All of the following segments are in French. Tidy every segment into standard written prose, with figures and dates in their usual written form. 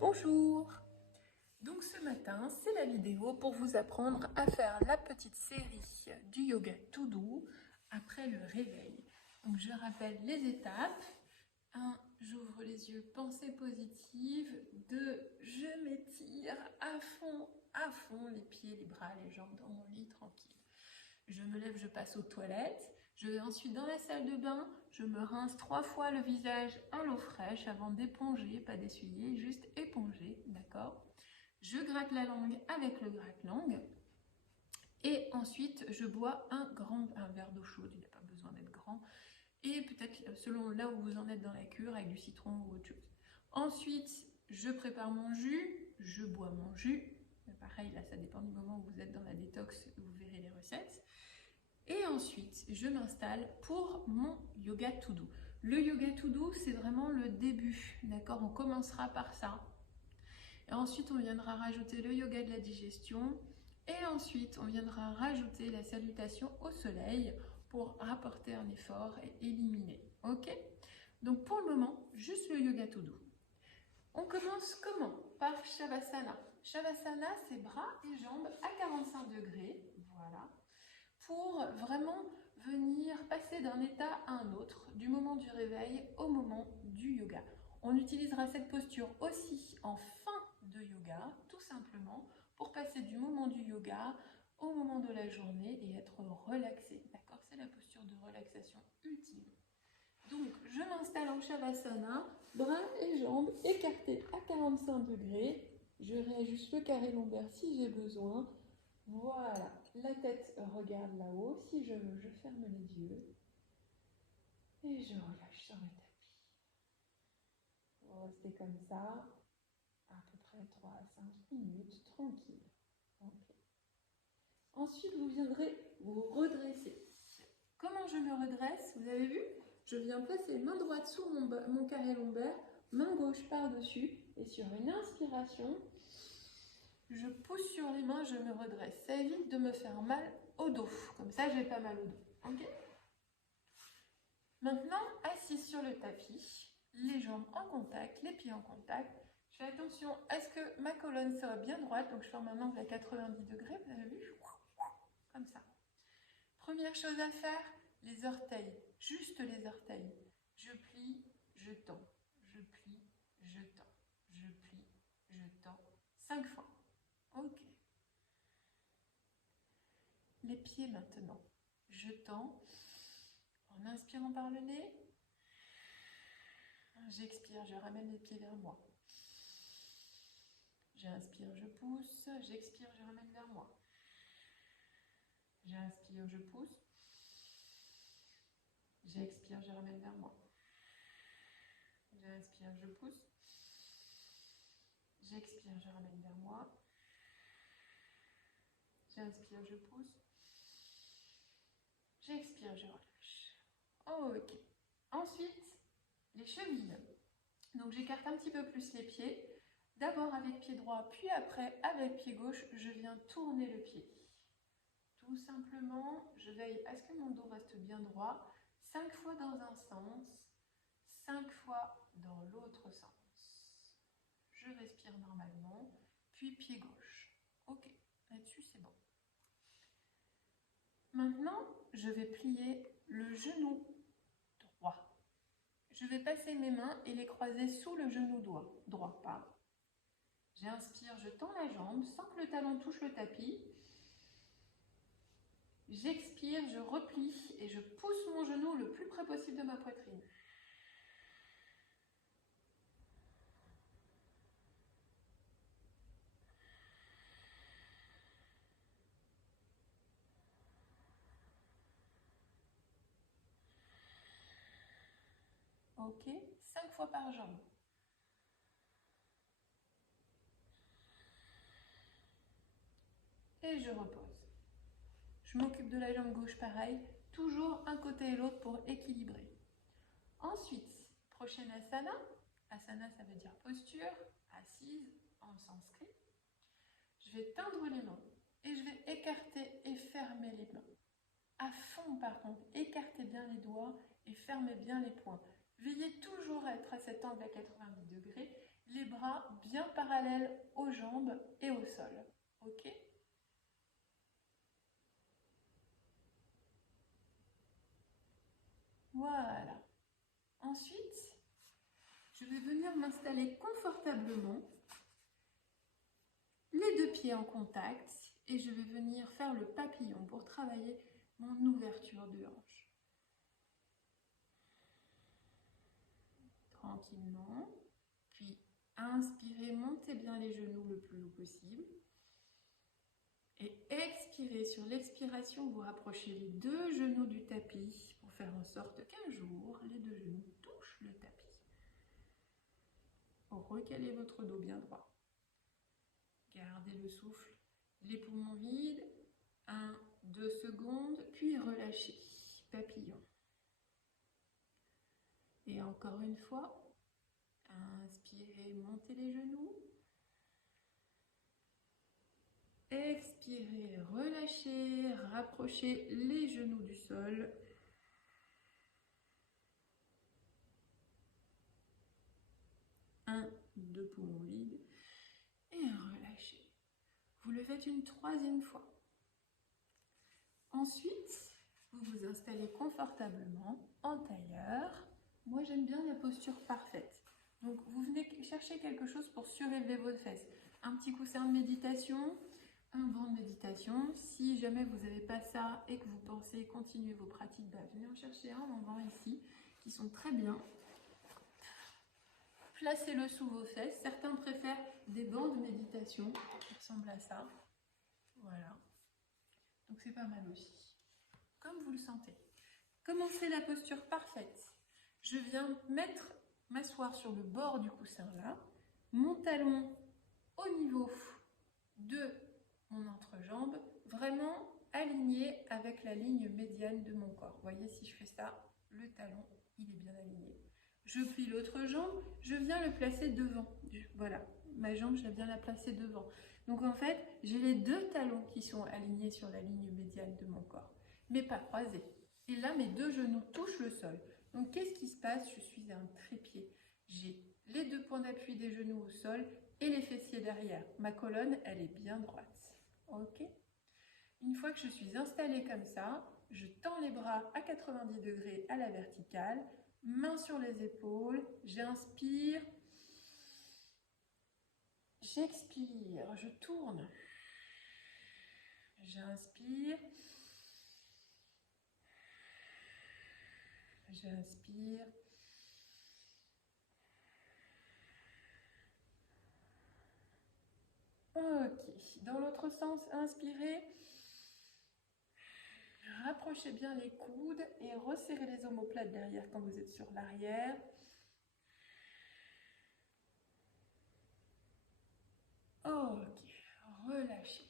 Bonjour! Donc ce matin, c'est la vidéo pour vous apprendre à faire la petite série du yoga tout doux après le réveil. Donc je rappelle les étapes. 1. J'ouvre les yeux, pensée positive. 2. Je m'étire à fond, les pieds, les bras, les jambes dans mon lit, tranquille. Je me lève, je passe aux toilettes. Je vais ensuite dans la salle de bain. Je me rince 3 fois le visage à l'eau fraîche avant d'éponger, pas d'essuyer, juste éponger, d'accord? Je gratte la langue avec le gratte-langue. Et ensuite, je bois un verre d'eau chaude, il n'a pas besoin d'être grand. Et peut-être selon là où vous en êtes dans la cure, avec du citron ou autre chose. Ensuite, je prépare mon jus, je bois mon jus. Pareil, là, ça dépend du moment où vous êtes dans la détox, vous verrez les recettes. Et ensuite, je m'installe pour mon yoga tout doux. Le yoga tout doux, c'est vraiment le début, d'accord? On commencera par ça. Et ensuite, on viendra rajouter le yoga de la digestion. Et ensuite, on viendra rajouter la salutation au soleil pour rapporter un effort et éliminer. Ok? Donc pour le moment, juste le yoga tout doux. On commence comment? Par Shavasana. Shavasana, c'est bras et jambes à 45 degrés. Voilà. Pour vraiment venir passer d'un état à un autre, du moment du réveil au moment du yoga. On utilisera cette posture aussi en fin de yoga, tout simplement, pour passer du moment du yoga au moment de la journée et être relaxé. D'accord? C'est la posture de relaxation ultime. Donc, je m'installe en Shavasana, bras et jambes écartés à 45 degrés. Je réajuste le carré lombaire si j'ai besoin. Voilà, la tête regarde là-haut. Si je veux, je ferme les yeux. Et je relâche sur le tapis. Vous restez comme ça, à peu près 3 à 5 minutes, tranquille. Okay. Ensuite, vous viendrez vous redresser. Comment je me redresse? Vous avez vu? Je viens placer main droite sous mon carré lombaire, main gauche par-dessus. Et sur une inspiration, je pousse sur les mains, je me redresse. Ça évite de me faire mal au dos. Comme ça, j'ai pas mal au dos. Ok? Maintenant, assise sur le tapis, les jambes en contact, les pieds en contact. Je fais attention à ce que ma colonne soit bien droite. Donc, je ferme ma main à 90 degrés. Vous avez vu? Comme ça. Première chose à faire, les orteils. Juste les orteils. Je plie, je tends. Je plie, je tends. Je plie, je tends. 5 fois. Ok. Les pieds maintenant. Je tends en inspirant par le nez. J'expire, je ramène les pieds vers moi. J'inspire, je pousse. J'expire, je ramène vers moi. J'inspire, je pousse. J'expire, je ramène vers moi. J'inspire, je pousse. J'expire, je ramène vers moi. J'inspire, je pousse. J'expire, je relâche. Ok. Ensuite, les chevilles. Donc j'écarte un petit peu plus les pieds. D'abord avec pied droit, puis après avec pied gauche, je viens tourner le pied. Tout simplement, je veille à ce que mon dos reste bien droit. 5 fois dans un sens, 5 fois dans l'autre sens. Je respire normalement, puis pied gauche. Ok, là-dessus c'est bon. Maintenant, je vais plier le genou droit. Je vais passer mes mains et les croiser sous le genou droit. Pardon. J'inspire, je tends la jambe sans que le talon touche le tapis. J'expire, je replie et je pousse mon genou le plus près possible de ma poitrine. Ok, 5 fois par jambe. Et je repose. Je m'occupe de la jambe gauche pareil, toujours un côté et l'autre pour équilibrer. Ensuite, prochain asana. Asana, ça veut dire posture, assise en sanskrit. Je vais tendre les mains et je vais écarter et fermer les mains. À fond par contre, écartez bien les doigts et fermez bien les poings. Veillez toujours à être à cet angle à 90 degrés, les bras bien parallèles aux jambes et au sol. Ok? Voilà. Ensuite, je vais venir m'installer confortablement, les deux pieds en contact, et je vais venir faire le papillon pour travailler mon ouverture de hanche. Tranquillement. Puis, inspirez, montez bien les genoux le plus haut possible. Et expirez. Sur l'expiration, vous rapprochez les deux genoux du tapis pour faire en sorte qu'un jour, les deux genoux touchent le tapis. Recalez votre dos bien droit. Gardez le souffle, les poumons vides. 1, 2 secondes, puis relâchez. Papillon. Et encore une fois, inspirez, montez les genoux. Expirez, relâchez, rapprochez les genoux du sol. Un, deux poumons vides. Et relâchez. Vous le faites une troisième fois. Ensuite, vous vous installez confortablement en tailleur. Moi, j'aime bien la posture parfaite. Donc, vous venez chercher quelque chose pour surélever vos fesses. Un petit coussin de méditation, un banc de méditation. Si jamais vous n'avez pas ça et que vous pensez continuer vos pratiques, venez en chercher un en banc ici, qui sont très bien. Placez-le sous vos fesses. Certains préfèrent des bancs de méditation qui ressemblent à ça. Voilà. Donc c'est pas mal aussi. Comme vous le sentez. Commencez la posture parfaite. Je viens m'asseoir sur le bord du coussin là. Mon talon au niveau de mon entrejambe, vraiment aligné avec la ligne médiane de mon corps. Vous voyez, si je fais ça, le talon, il est bien aligné. Je plie l'autre jambe, je viens le placer devant. Voilà, ma jambe, je viens la placer devant. Donc en fait, j'ai les deux talons qui sont alignés sur la ligne médiane de mon corps, mais pas croisés. Et là, mes deux genoux touchent le sol. Donc qu'est-ce qui se passe? Je suis un trépied. J'ai les deux points d'appui des genoux au sol et les fessiers derrière. Ma colonne, elle est bien droite. Ok? Une fois que je suis installée comme ça, je tends les bras à 90 degrés à la verticale, mains sur les épaules, j'inspire, j'expire, je tourne, j'inspire, j'inspire, ok, dans l'autre sens, inspirez, rapprochez bien les coudes et resserrez les omoplates derrière quand vous êtes sur l'arrière. Ok, relâchez.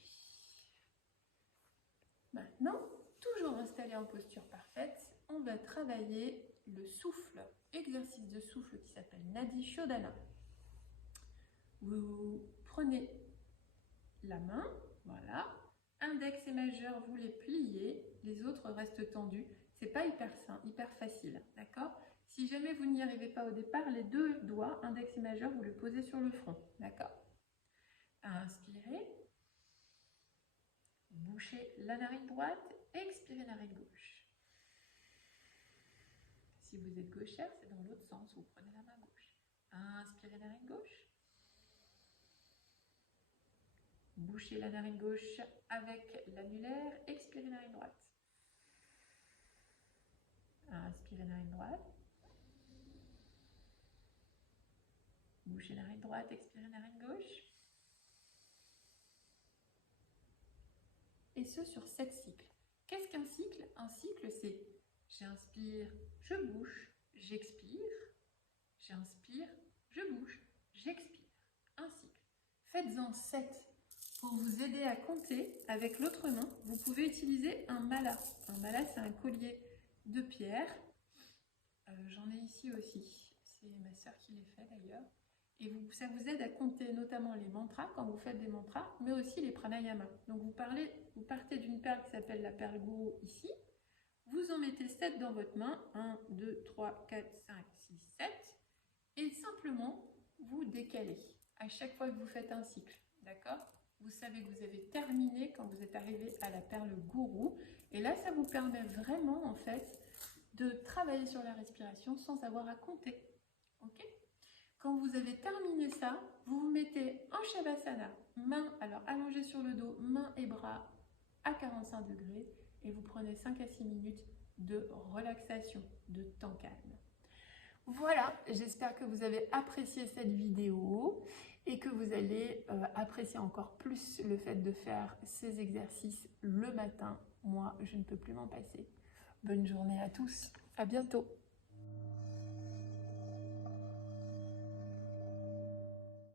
Maintenant, toujours installé en posture parfaite, on va travailler le souffle, exercice de souffle qui s'appelle Nadi Shodhana. Vous prenez la main, voilà, index et majeur, vous les pliez, les autres restent tendus. C'est pas hyper facile, d'accord? Si jamais vous n'y arrivez pas au départ, les deux doigts, index et majeur, vous les posez sur le front, d'accord? Inspirez. Bouchez la narine droite, expirez narine gauche. Si vous êtes gauchère, c'est dans l'autre sens, vous prenez la main gauche. Inspirez narine gauche. Bouchez la narine gauche avec l'annulaire, expirez narine droite. Inspirez narine droite. Bouchez narine droite, expirez narine gauche. Et ce sur 7 cycles. Qu'est-ce qu'un cycle? Un cycle, c'est j'inspire, je bouche, j'expire, j'inspire, je bouche, j'expire. Un cycle. Faites-en 7 pour vous aider à compter. Avec l'autre main, vous pouvez utiliser un mala. Un mala, c'est un collier de pierre. J'en ai ici aussi. C'est ma sœur qui les fait d'ailleurs. Et ça vous aide à compter notamment les mantras quand vous faites des mantras, mais aussi les pranayamas. Donc vous partez d'une perle qui s'appelle la perle gourou ici. Vous en mettez 7 dans votre main. 1, 2, 3, 4, 5, 6, 7. Et simplement, vous décalez à chaque fois que vous faites un cycle. D'accord? Vous savez que vous avez terminé quand vous êtes arrivé à la perle gourou. Et là, ça vous permet vraiment, en fait, de travailler sur la respiration sans avoir à compter. Ok? Quand vous avez terminé ça, vous vous mettez en Shavasana, mains alors allongées sur le dos, mains et bras à 45 degrés et vous prenez 5 à 6 minutes de relaxation, de temps calme. Voilà, j'espère que vous avez apprécié cette vidéo et que vous allez apprécier encore plus le fait de faire ces exercices le matin. Moi, je ne peux plus m'en passer. Bonne journée à tous, à bientôt.